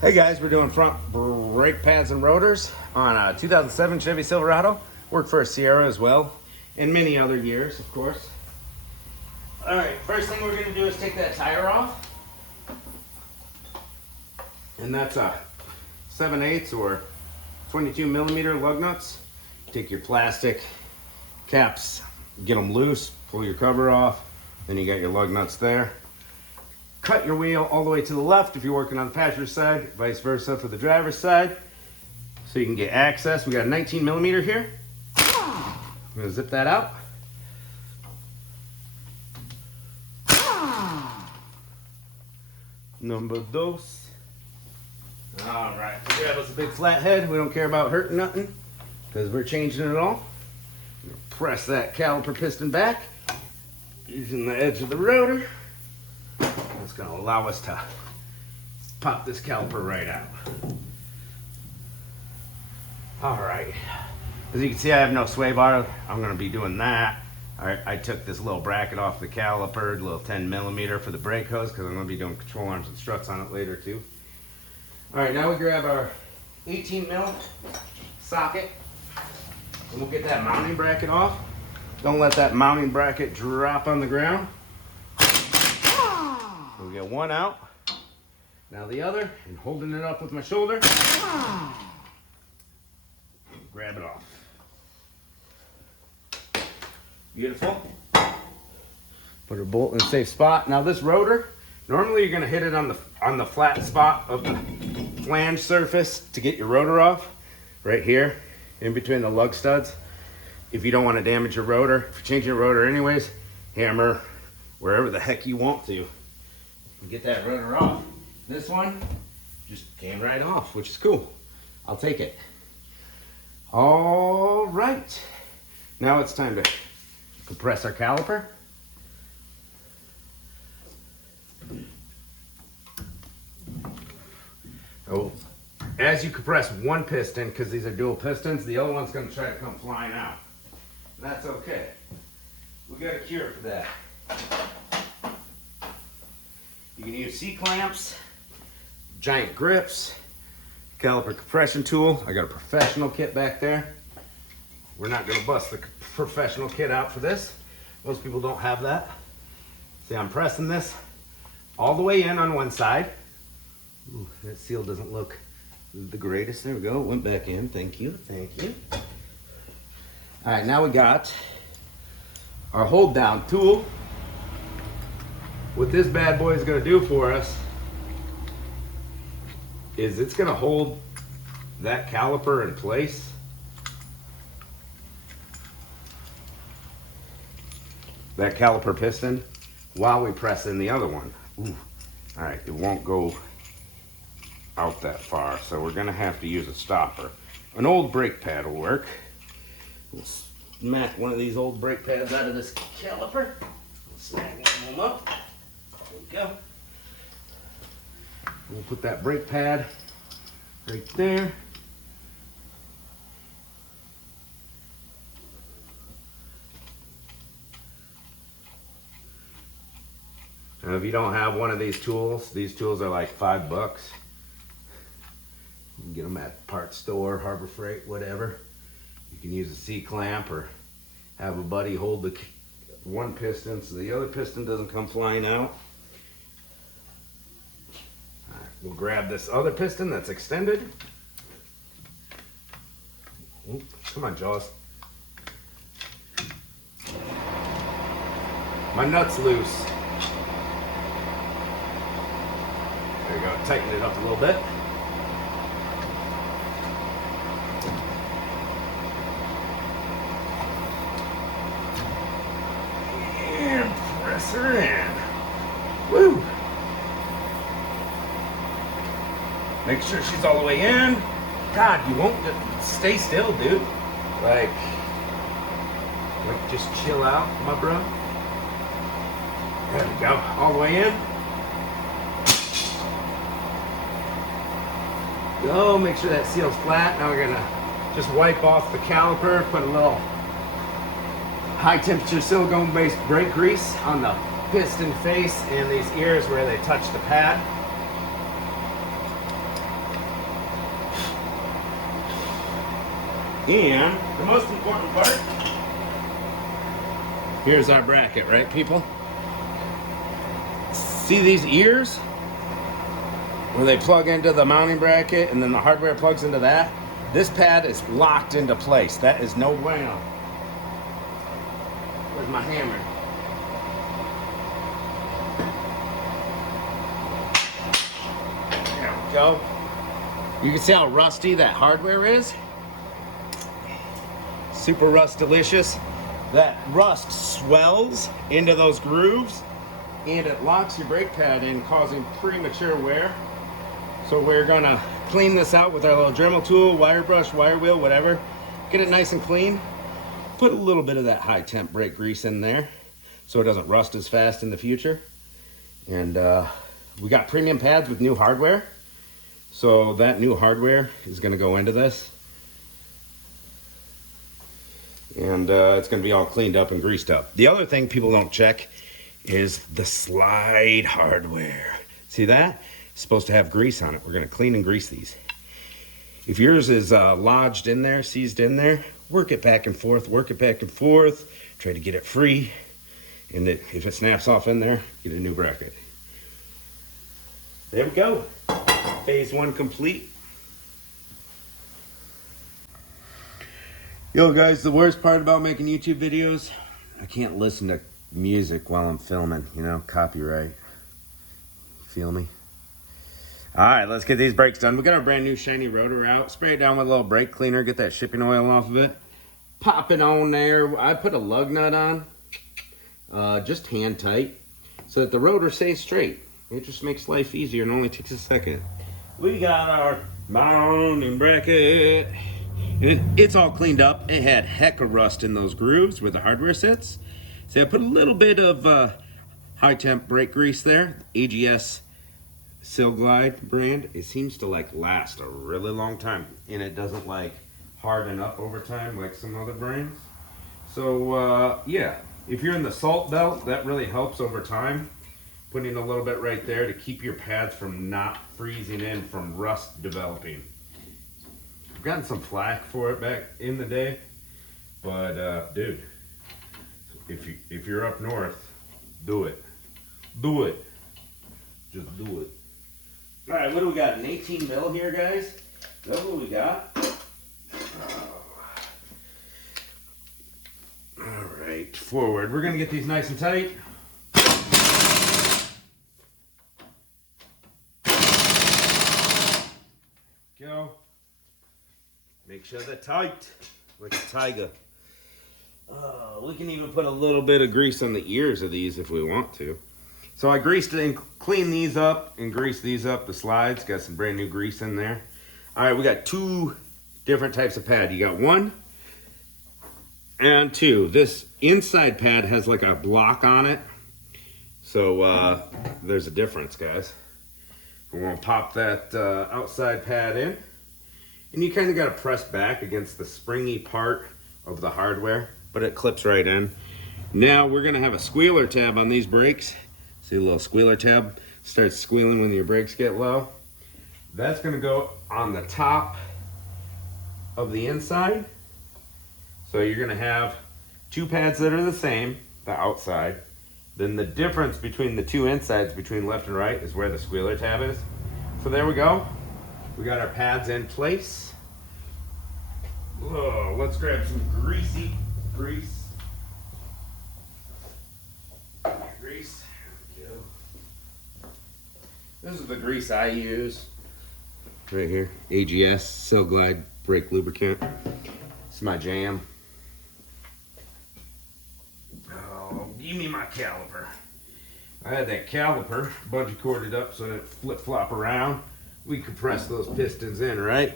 Hey guys, we're doing front brake pads and rotors on a 2007 Chevy Silverado. Worked for a Sierra as well, and many other years, of course. All right, first thing we're gonna do is take that tire off. And that's a 7/8 or 22 millimeter lug nuts. Take your plastic caps, get them loose, pull your cover off, then you got your lug nuts there. Cut your wheel all the way to the left if you're working on the passenger side, vice versa for the driver's side, so you can get access. We got a 19 millimeter here. I'm gonna zip that out. Number dos. All right, grab us a big flathead. We don't care about hurting nothing because we're changing it all. Press that caliper piston back using the edge of the rotor. It's going to allow us to pop this caliper right out. All right. As you can see, I have no sway bar. I'm going to be doing that. I took this little bracket off the caliper, little 10 millimeter for the brake hose, because I'm going to be doing control arms and struts on it later too. All right, now we grab our 18 mil socket, and we'll get that mounting bracket off. Don't let that mounting bracket drop on the ground. We'll get one out. Now the other, and holding it up with my shoulder. Grab it off. Beautiful. Put our bolt in a safe spot. Now this rotor, normally you're gonna hit it on the flat spot of the flange surface to get your rotor off. Right here, in between the lug studs. If you don't want to damage your rotor, if you're changing your rotor anyways, hammer wherever the heck you want to. Get that rotor off. This one just came right off, which is cool. I'll take it. All right. Now it's time to compress our caliper. Oh, as you compress one piston, because these are dual pistons, the other one's going to try to come flying out. That's okay. We got a cure for that. You can use C-clamps, giant grips, caliper compression tool. I got a professional kit back there. We're not gonna bust the professional kit out for this. Most people don't have that. See, I'm pressing this all the way in on one side. Ooh, that seal doesn't look the greatest. There we go, it went back in. Thank you, thank you. All right, now we got our hold down tool. What this bad boy is going to do for us is it's going to hold that caliper in place. That caliper piston while we press in the other one. Ooh. All right, it won't go out that far, so we're going to have to use a stopper. An old brake pad will work. We'll smack one of these old brake pads out of this caliper. Snag one of them up. There we go. We'll put that brake pad right there. And if you don't have one of these tools are like $5. You can get them at parts store, Harbor Freight, whatever. You can use a C-clamp or have a buddy hold the one piston so the other piston doesn't come flying out. We'll grab this other piston that's extended. Ooh, come on, Jaws. My nut's loose. There you go, tighten it up a little bit. And press her in. Woo! Make sure she's all the way in. God, you won't stay still, dude. Like just chill out, my bro. There we go, all the way in. Go, make sure that seal's flat. Now we're gonna just wipe off the caliper, put a little high temperature silicone based brake grease on the piston face and these ears where they touch the pad. And the most important part, here's our bracket, right, people? See these ears? Where they plug into the mounting bracket and then the hardware plugs into that? This pad is locked into place. That is no bueno. Where's my hammer? There we go. You can see how rusty that hardware is. Super rust delicious. That rust swells into those grooves and it locks your brake pad in, causing premature wear. So we're gonna clean this out with our little Dremel tool, wire brush, wire wheel, whatever. Get it nice and clean. Put a little bit of that high temp brake grease in there so it doesn't rust as fast in the future. And we got premium pads with new hardware. So that new hardware is gonna go into this. And it's gonna be all cleaned up and greased up. The other thing people don't check is the slide hardware. See that? It's supposed to have grease on it. We're gonna clean and grease these. If yours is lodged in there, seized in there, work it back and forth, try to get it free. And if it snaps off in there, get a new bracket. There we go. Phase 1 complete. Yo guys, the worst part about making YouTube videos, I can't listen to music while I'm filming, you know, copyright. Feel me? All right, let's get these brakes done. We got our brand new shiny rotor out. Spray it down with a little brake cleaner, get that shipping oil off of it. Pop it on there. I put a lug nut on, just hand tight, so that the rotor stays straight. It just makes life easier and only takes a second. We got our mounting bracket. And it's all cleaned up. It had heck of rust in those grooves where the hardware sits. So I put a little bit of high temp brake grease there. AGS Silglide brand. It seems to like last a really long time. And it doesn't like harden up over time like some other brands. So yeah, if you're in the salt belt, that really helps over time. Putting a little bit right there to keep your pads from not freezing in from rust developing. I've gotten some flack for it back in the day, but dude, if you're up north, do it. Do it. Just do it. All right, what do we got? An 18 mil here, guys? Is that what we got? All right, forward. We're gonna get these nice and tight. Go. Make sure they're tight, like a tiger. We can even put a little bit of grease on the ears of these if we want to. So I greased and cleaned these up and greased these up, the slides. Got some brand new grease in there. All right, we got 2 different types of pad. You got 1 and 2. This inside pad has like a block on it. So there's a difference, guys. We're gonna pop that outside pad in. And you kind of got to press back against the springy part of the hardware, but it clips right in. Now we're going to have a squealer tab on these brakes. See a little squealer tab? Starts squealing when your brakes get low. That's going to go on the top of the inside. So you're going to have 2 pads that are the same, the outside. Then the difference between the 2 insides, between left and right, is where the squealer tab is. So there we go. We got our pads in place. Whoa, let's grab some grease. Grease. There we go. This is the grease I use. Right here. AGS Silglide brake lubricant. It's my jam. Oh, give me my caliper. I had that caliper bungee corded up so that it flip-flop around. We compress those pistons in, right?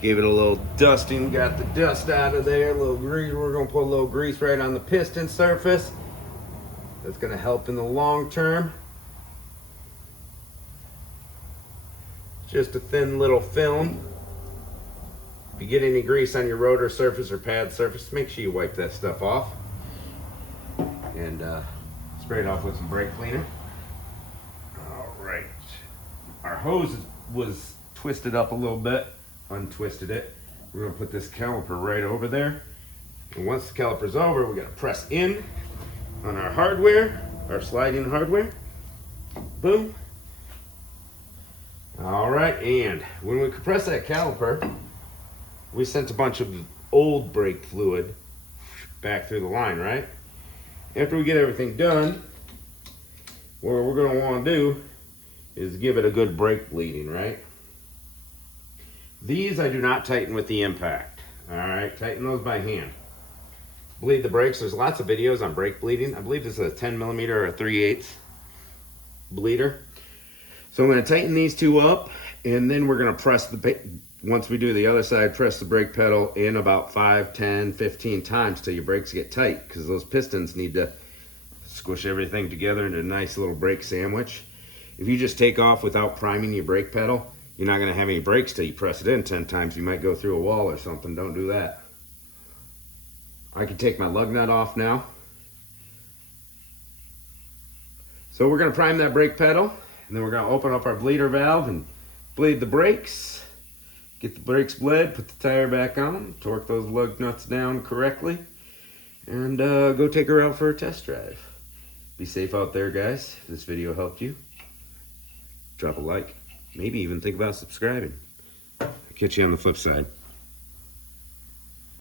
Gave it a little dusting, got the dust out of there, a little grease. We're gonna put a little grease right on the piston surface. That's gonna help in the long term. Just a thin little film. If you get any grease on your rotor surface or pad surface, make sure you wipe that stuff off. And spray it off with some brake cleaner. All right. Our hose was twisted up a little bit, untwisted it. We're gonna put this caliper right over there. And once the caliper's over, we gotta press in on our hardware, our sliding hardware. Boom. All right, and when we compress that caliper, we sent a bunch of old brake fluid back through the line, right? After we get everything done, what we're gonna wanna do is give it a good brake bleeding, right? These I do not tighten with the impact. All right, tighten those by hand. Bleed the brakes. There's lots of videos on brake bleeding. I believe this is a 10 millimeter or a 3/8 bleeder. So I'm going to tighten these two up, and then we're going to press once we do the other side, press the brake pedal in about 5, 10, 15 times till your brakes get tight, because those pistons need to squish everything together into a nice little brake sandwich. If you just take off without priming your brake pedal, you're not going to have any brakes till you press it in 10 times. You might go through a wall or something. Don't do that. I can take my lug nut off now. So we're going to prime that brake pedal, and then we're going to open up our bleeder valve and bleed the brakes. Get the brakes bled, put the tire back on, torque those lug nuts down correctly, and go take her out for a test drive. Be safe out there, guys. If this video helped you, drop a like. Maybe even think about subscribing. I'll catch you on the flip side.